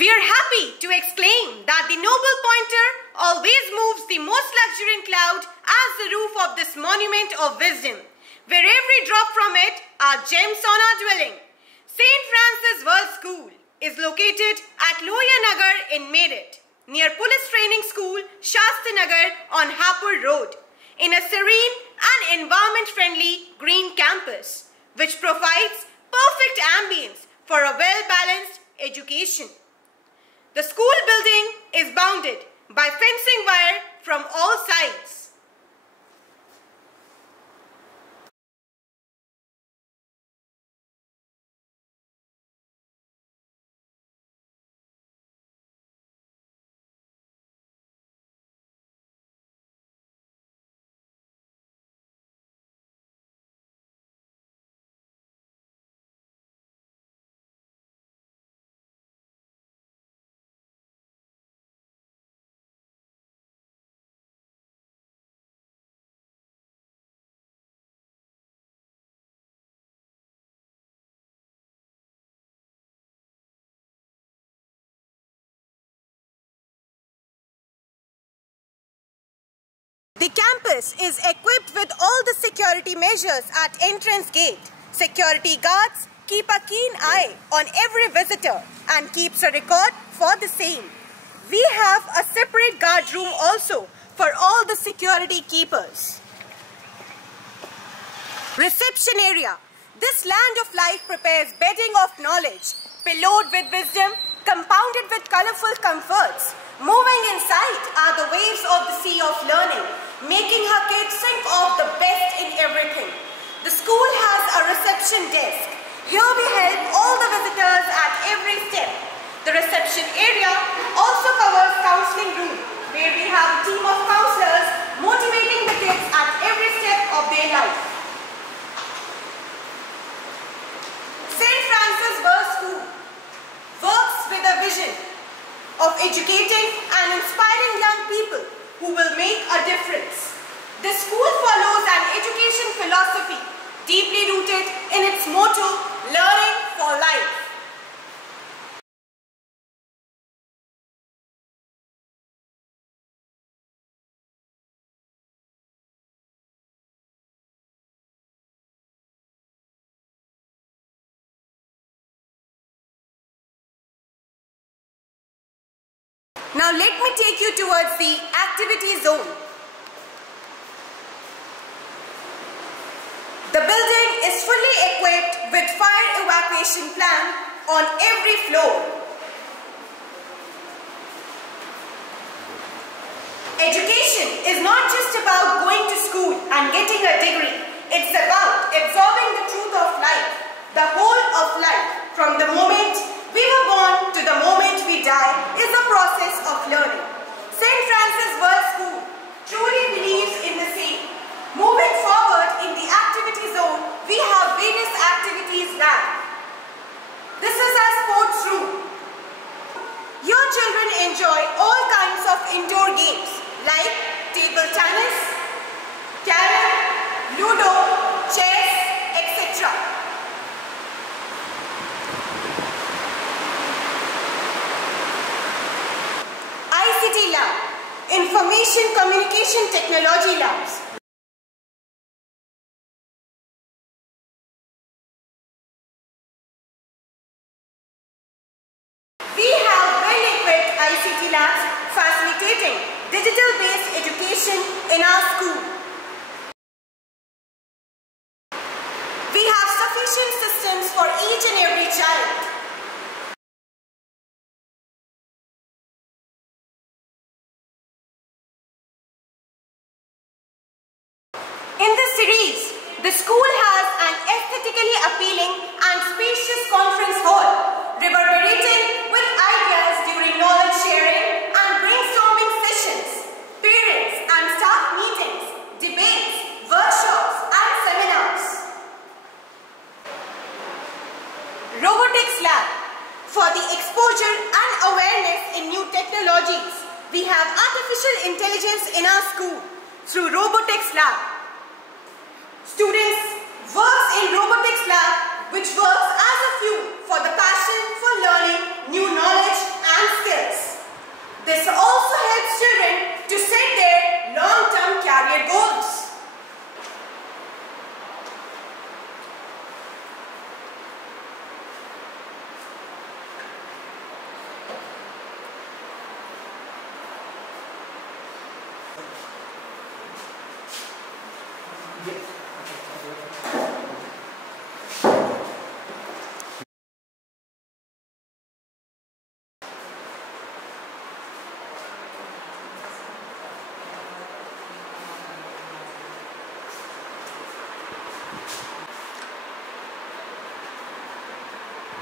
We are happy to exclaim that the noble pointer always moves the most luxuriant cloud as the roof of this monument of wisdom, where every drop from it are gems on our dwelling. St. Francis World School is located at Lohya Nagar in Meerut, near Police Training School, Shastri Nagar on Hapur Road, in a serene and environment-friendly green campus, which provides perfect ambience for a well-balanced education. The school building is bounded by fencing wire from all sides. The campus is equipped with all the security measures at entrance gate. Security guards keep a keen eye on every visitor and keeps a record for the same. We have a separate guard room also for all the security keepers. Reception area. This land of life prepares bedding of knowledge, pillowed with wisdom, compounded with colorful comforts. Moving in sight are the waves of the sea of learning, making her kids think of the best in everything. The school has a reception desk. Here we help all the visitors at every step. The reception area also covers counseling room, where we have a team of counselors motivating the kids at every step of their life. St. Francis World School works with a vision of educating and inspiring young people who will make a difference. The school follows an education philosophy deeply rooted in its motto, learning for life. Now let me take you towards the activity zone. The building is fully equipped with fire evacuation plan on every floor. Education is not just about going to school and getting a degree. It's about absorbing the truth of life, the whole of life. From the moment we were born to the moment we die is a process of learning. St. Francis World School truly believes in the same. Moving forward in the activity zone, we have various activities lab. This is our sports room. Your children enjoy all kinds of indoor games like table tennis, carrom, ludo, chess, etc. ICT lab, Information Communication Technology labs. We have well-equipped ICT labs facilitating digital-based education in our school. We have sufficient systems for each and every child. In this series, the school has an aesthetically appealing and spacious conference hall, reverberating with ideas during knowledge sharing and brainstorming sessions, parents and staff meetings, debates, workshops and seminars. Robotics lab. For the exposure and awareness in new technologies, we have artificial intelligence in our school through Robotics lab. Students work in Robotics lab, which works as a fuel for the passion for learning new knowledge and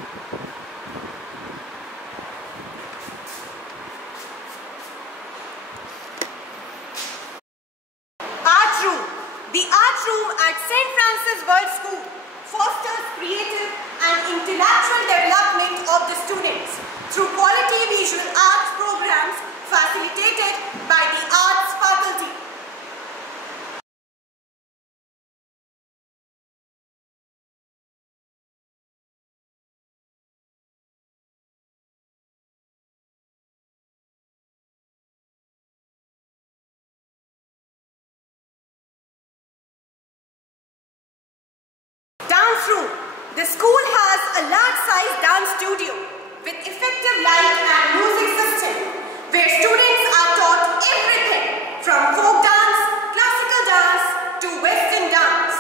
Art Room. The Art Room at St. Francis World School fosters creative and intellectual development of the students through quality visual arts programs facilitated by the Arts Faculty. Dance Room. The school has a large-sized dance studio with effective light and music system where students are taught everything from folk dance, classical dance to western dance.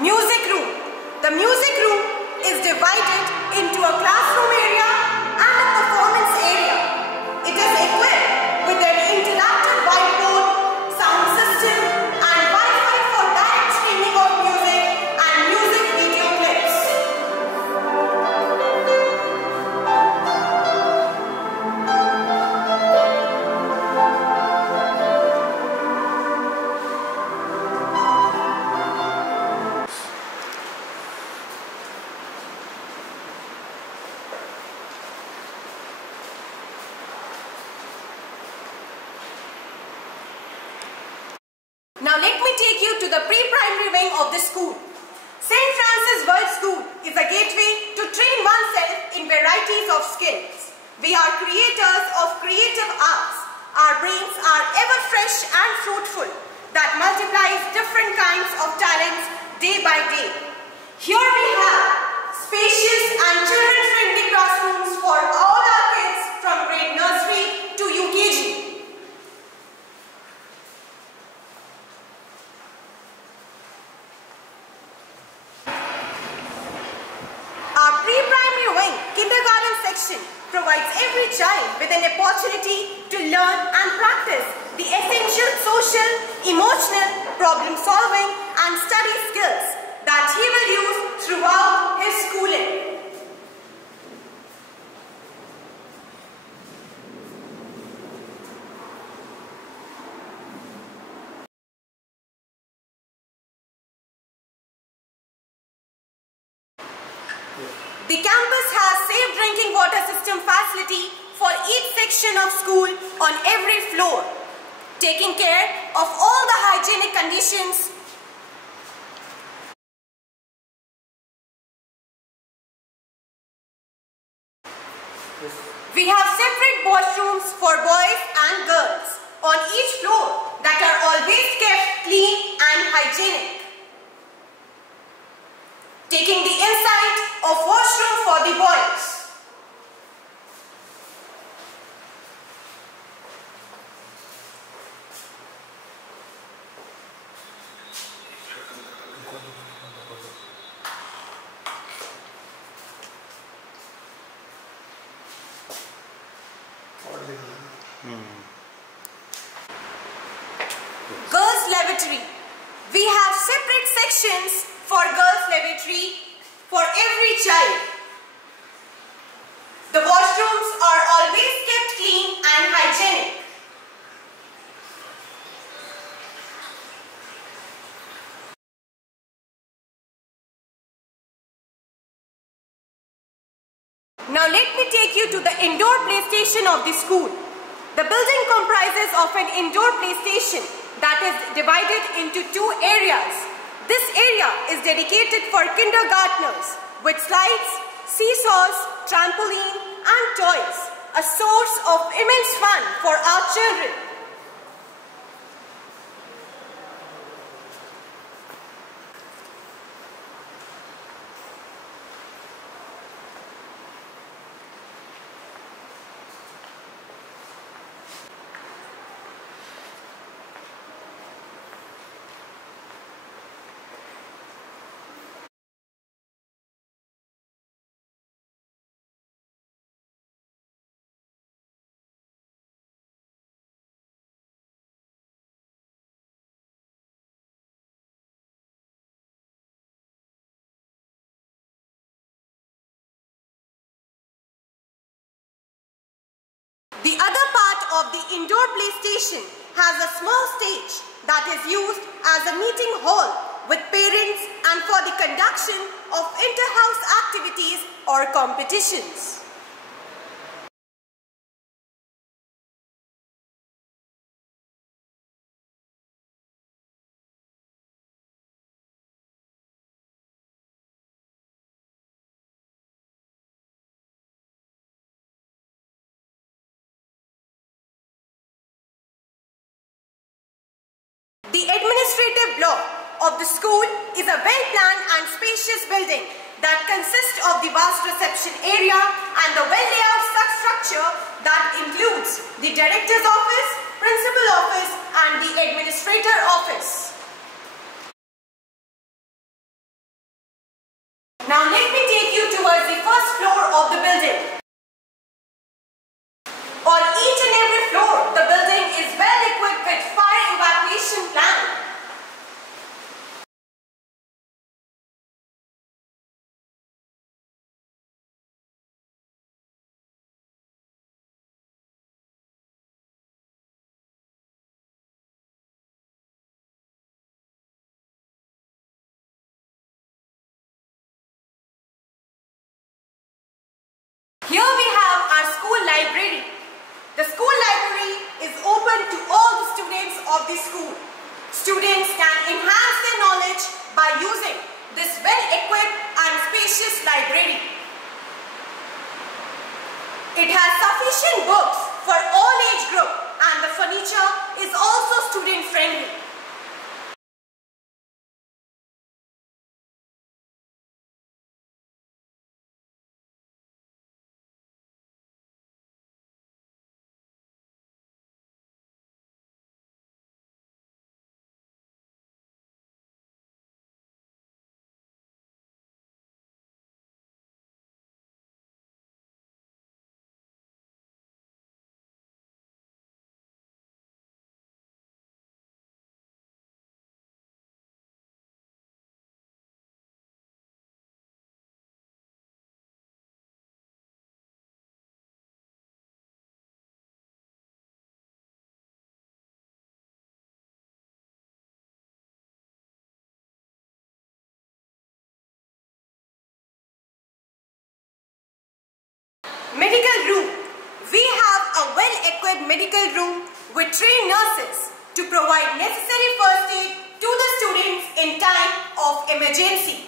Music Room. The music room is divided into a classroom area and a performance area. It is equipped with an interactive whiteboard, sound system and Wi-Fi for direct streaming of music and music video clips. Now let me take you to the pre-primary wing of the school. St. Francis World School is a gateway to train oneself in varieties of skills. We are creators of creative arts. Our brains are ever fresh and fruitful that multiplies different kinds of talents day by day. Here we have spacious and children-friendly classrooms for all our kids from grade nursery to UKG. Our pre-primary wing kindergarten section provides every child with an opportunity to learn and practice the essential social, emotional, problem-solving and study skills that he will use throughout his schooling. The campus has safe drinking water system facility for each section of school on every floor, taking care of all the hygienic conditions. We have separate washrooms for boys and girls on each floor that are always kept clean and hygienic. Taking the inside of washroom for the boys. Girls' lavatory. We have separate sections for girls' lavatory for every child. The washrooms are always kept clean and hygienic. Now let me take you to the indoor play station of the school. The building comprises of an indoor play station that is divided into two areas. This area is dedicated for kindergartners with slides, seesaws, trampoline and toys, a source of immense fun for our children. The other part of the indoor play station has a small stage that is used as a meeting hall with parents and for the conduction of inter-house activities or competitions. The administrative block of the school is a well-planned and spacious building that consists of the vast reception area and the well-layout structure that includes the director's office, principal office and the administrator office. Now let me take you towards the first floor of the building. On each and every floor, the building is well equipped with fire evacuation plan. Here we have our school library. The school library is open to all the students of the school. Students can enhance their knowledge by using this well-equipped and spacious library. It has sufficient books for all age group and the furniture is also student-friendly. Medical room. We have a well-equipped medical room with trained nurses to provide necessary first aid to the students in time of emergency.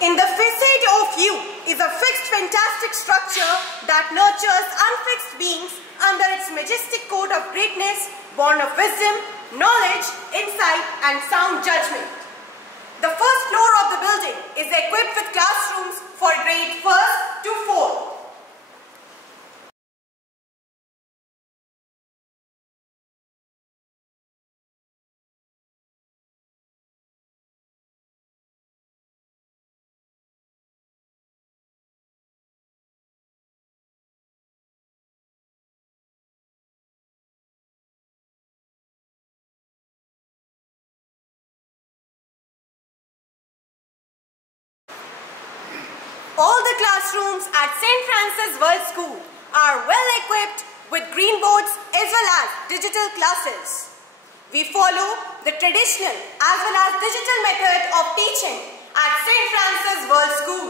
In the facade of you is a fixed fantastic structure that nurtures unfixed beings under its majestic coat of greatness, born of wisdom, knowledge, insight and sound judgment. The first floor of the building is equipped with classrooms for grade 1st to 4th. All the classrooms at St. Francis World School are well equipped with green boards as well as digital classes. We follow the traditional as well as digital method of teaching at St. Francis World School.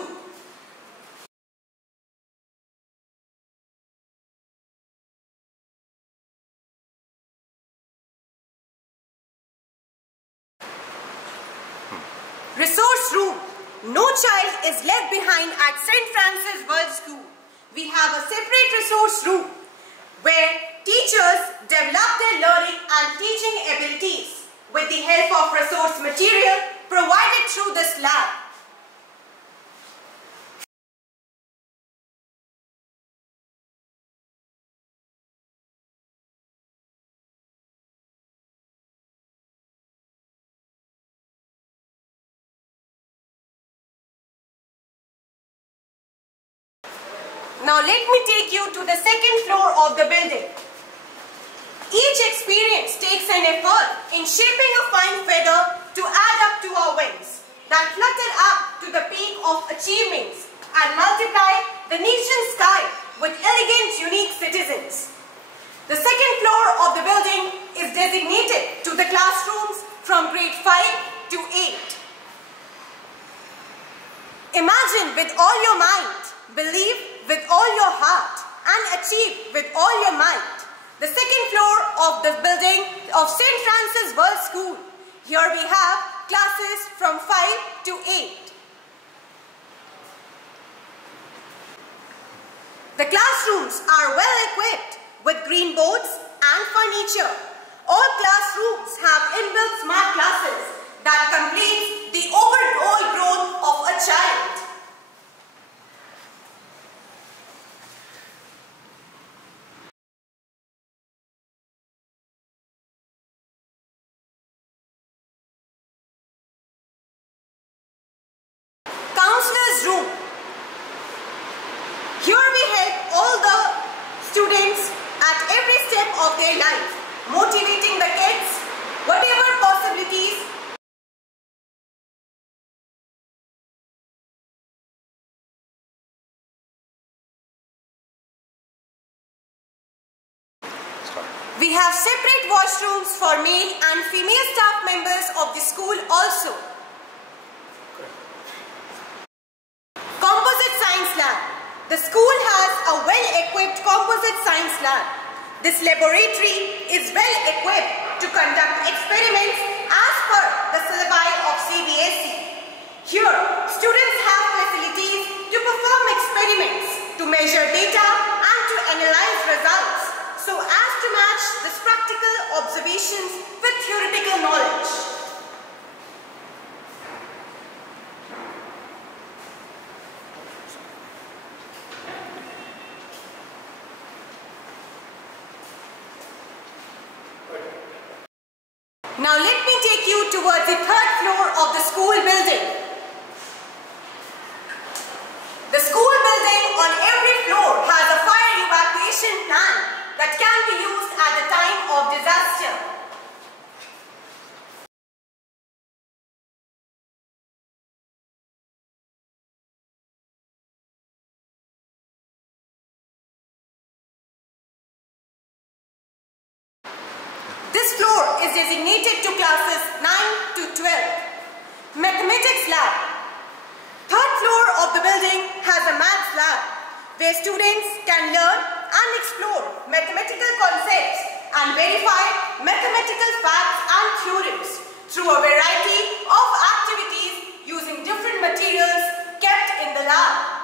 Resource room. No child is left behind at St. Francis World School. We have a separate resource room where teachers develop their learning and teaching abilities with the help of resource material provided through this lab. Now let me take you to the second floor of the building. Each experience takes an effort in shaping a fine feather to add up to our wings that flutter up to the peak of achievements and multiply the nation's sky with elegant, unique citizens. The second floor of the building is designated to the classrooms from grade 5 to 8. Imagine with all your mind, believe with all your heart, and achieve with all your might. The second floor of the building of St. Francis World School. Here we have classes from 5 to 8. The classrooms are well equipped with green boards and furniture. All classrooms have inbuilt smart classes that complete the overall growth of a child. Counselor's room. Here we help all the students at every step of their life, motivating the kids, whatever possibilities. We have separate washrooms for male and female staff members of the school also. Composite Science Lab. The school has a well-equipped composite science lab. This laboratory is well equipped to conduct experiments as per the syllabi of CBSE. Here, students have facilities to perform experiments, to measure data and to analyze results so as to match this practical observations with theoretical knowledge. Now let me take you towards the third floor of the school building. The school building on every floor has a fire evacuation plan that can be used at the time of disaster. This floor is designated to classes 9 to 12. Mathematics lab. Third floor of the building has a maths lab where students can learn and explore mathematical concepts and verify mathematical facts and theorems through a variety of activities using different materials kept in the lab.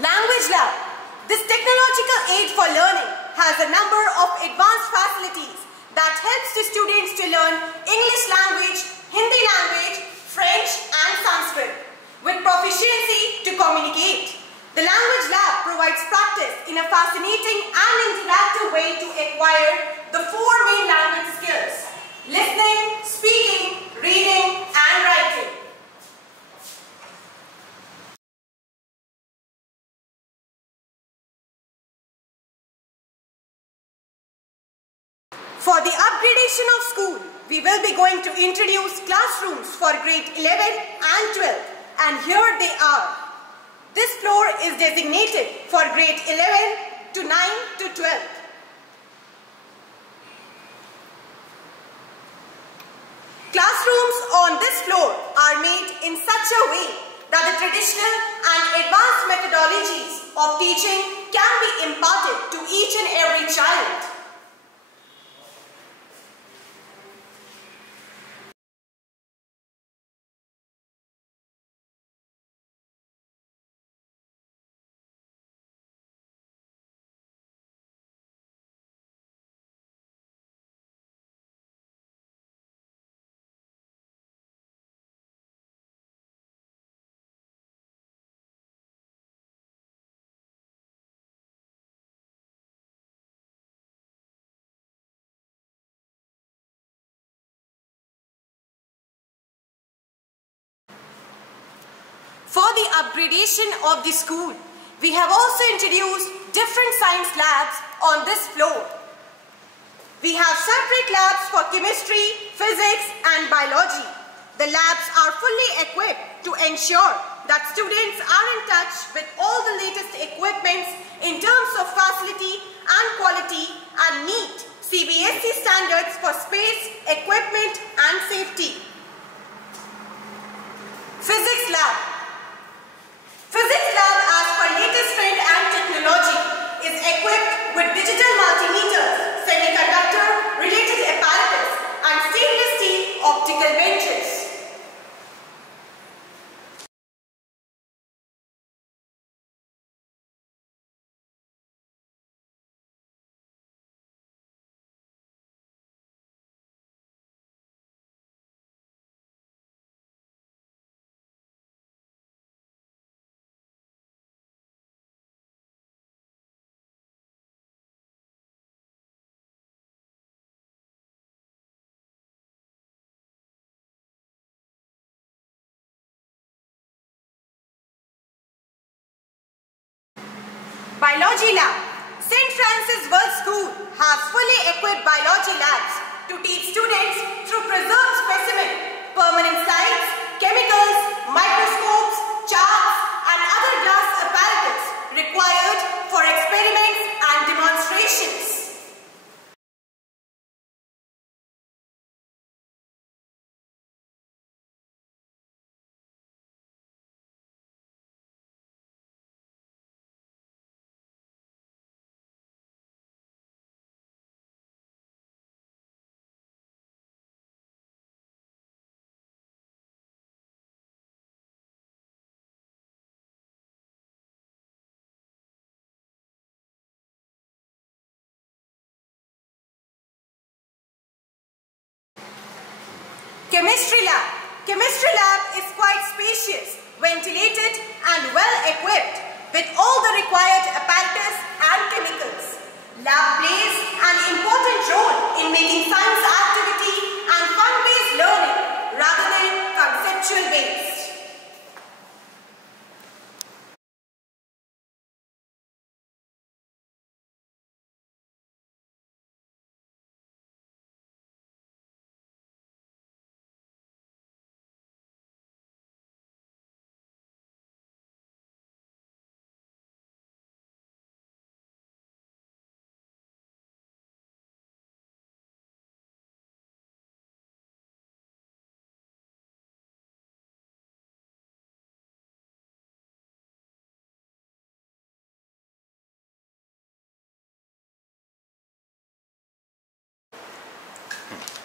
Language lab. This technological aid for learning has a number of advanced facilities that helps the students to learn English language, Hindi language, French and Sanskrit with proficiency to communicate. The language lab provides practice in a fascinating and interactive way to acquire the 4 main language skills: listening, speaking, reading and writing. For the upgradation of school, we will be going to introduce classrooms for grade 11 and 12, and here they are. This floor is designated for grade 11 to 9 to 12. Classrooms on this floor are made in such a way that the traditional and advanced methodologies of teaching can be imparted to each and every child. For the upgradation of the school, we have also introduced different science labs on this floor. We have separate labs for chemistry, physics and biology. The labs are fully equipped to ensure that students are in touch with all the latest equipments in terms of facility and quality and meet CBSE standards for space, equipment and safety. Physics lab. Physics lab, as per latest trend and technology, is equipped with digital multimeters, semiconductor related apparatus and stainless steel optical benches. Biology lab. St. Francis World School has fully equipped biology labs to teach students through preserved specimen, permanent slides, chemicals, microscopes, charts and other glass apparatus required for experiments and demonstrations. Chemistry lab. Chemistry lab is quite spacious, ventilated and well equipped with all the required apparatus and chemicals. Lab plays an important role in making science activity and fun-based learning rather than conceptual based.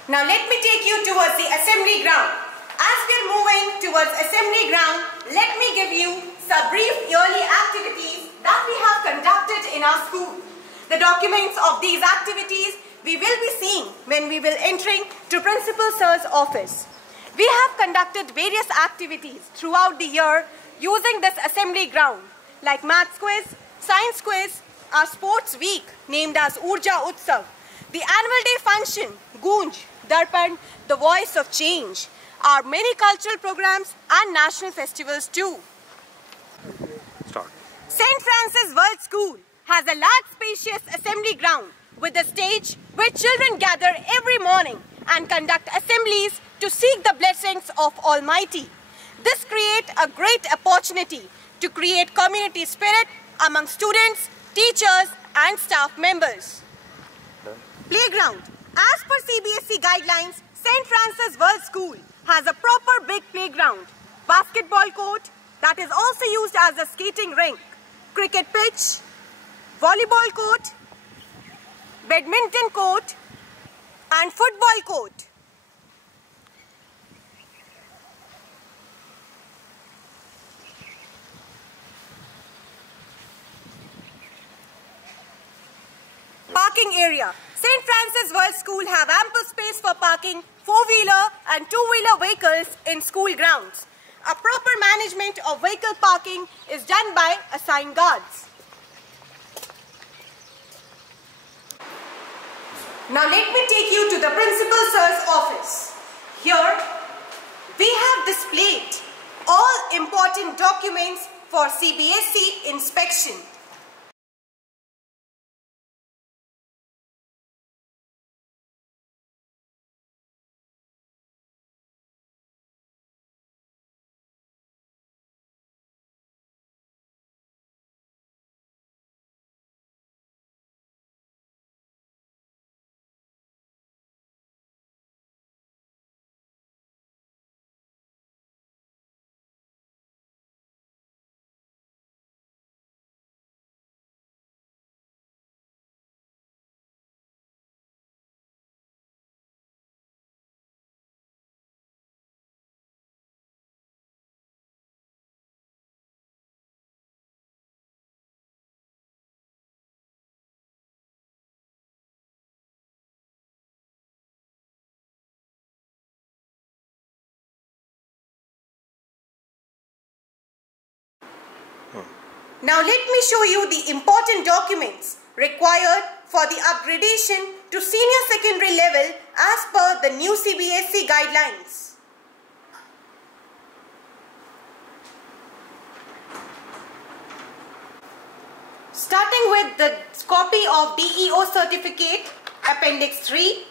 Now let me take you towards the assembly ground. As we are moving towards assembly ground, let me give you some brief yearly activities that we have conducted in our school. The documents of these activities we will be seeing when we will entering to Principal Sir's office. We have conducted various activities throughout the year using this assembly ground like maths quiz, science quiz, our sports week named as Urja Utsav, the annual day function, Goonj, Darpan, the voice of change, our many cultural programs and national festivals too. Start. St. Francis World School has a large spacious assembly ground with a stage where children gather every morning and conduct assemblies to seek the blessings of Almighty. This creates a great opportunity to create community spirit among students, teachers and staff members. Playground. As per CBSE guidelines, St. Francis World School has a proper big playground, basketball court that is also used as a skating rink, cricket pitch, volleyball court, badminton court and football court. Parking area. St. Francis World School have ample space for parking four-wheeler and two-wheeler vehicles in school grounds. A proper management of vehicle parking is done by assigned guards. Now let me take you to the Principal Sir's office. Here we have displayed all important documents for CBSE inspection. Now let me show you the important documents required for the upgradation to senior secondary level as per the new CBSE guidelines. Starting with the copy of DEO certificate, Appendix 3.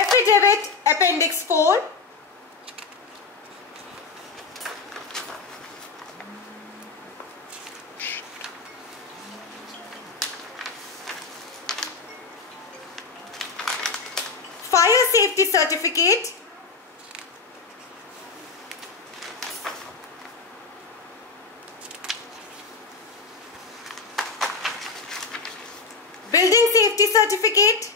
Affidavit, Appendix 4. Fire safety certificate. Building safety certificate.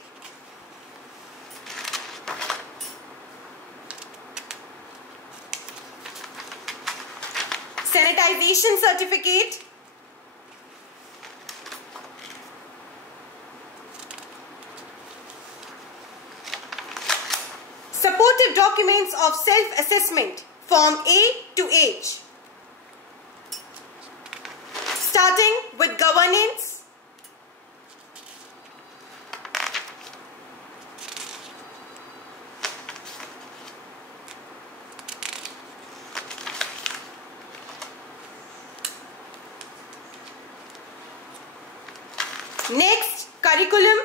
Sanitization certificate. Supportive documents of self-assessment, Form A to H. Starting with governance. Next, curriculum.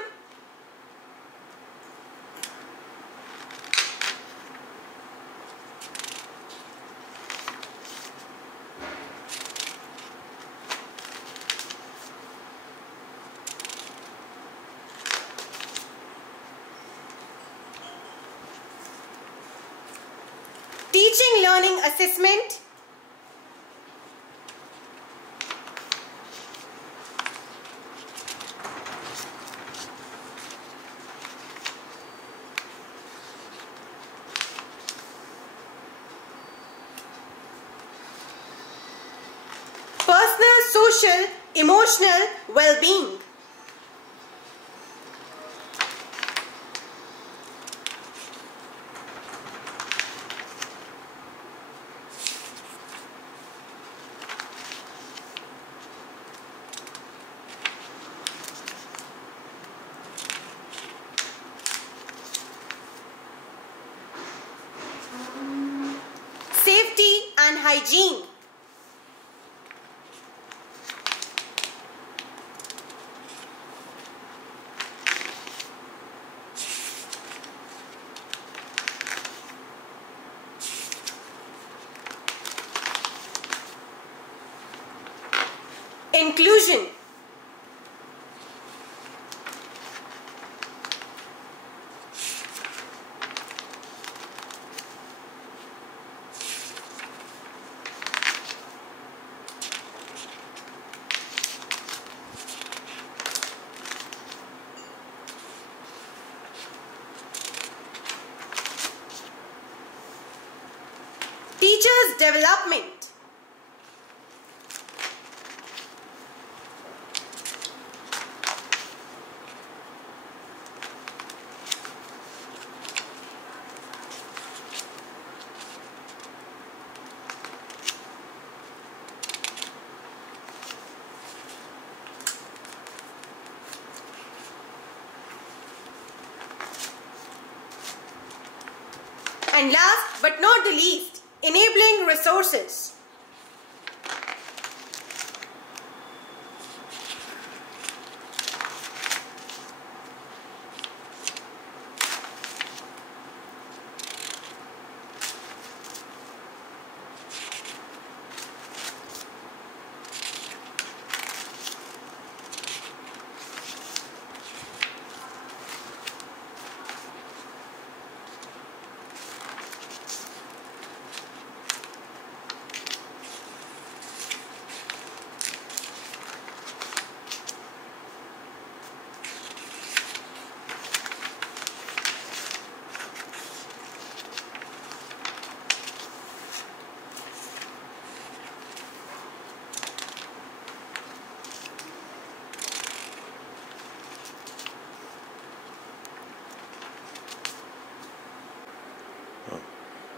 Teaching learning assessment. Personal, social, emotional well-being. Safety and hygiene. Inclusion. Teachers' development. And last but not the least, enabling resources.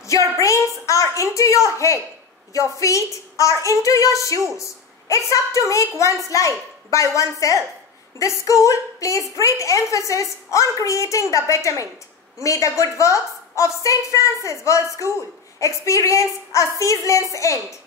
Your brains are into your head. Your feet are into your shoes. It's up to make one's life by oneself. The school places great emphasis on creating the betterment. May the good works of St. Francis World School experience a ceaseless end.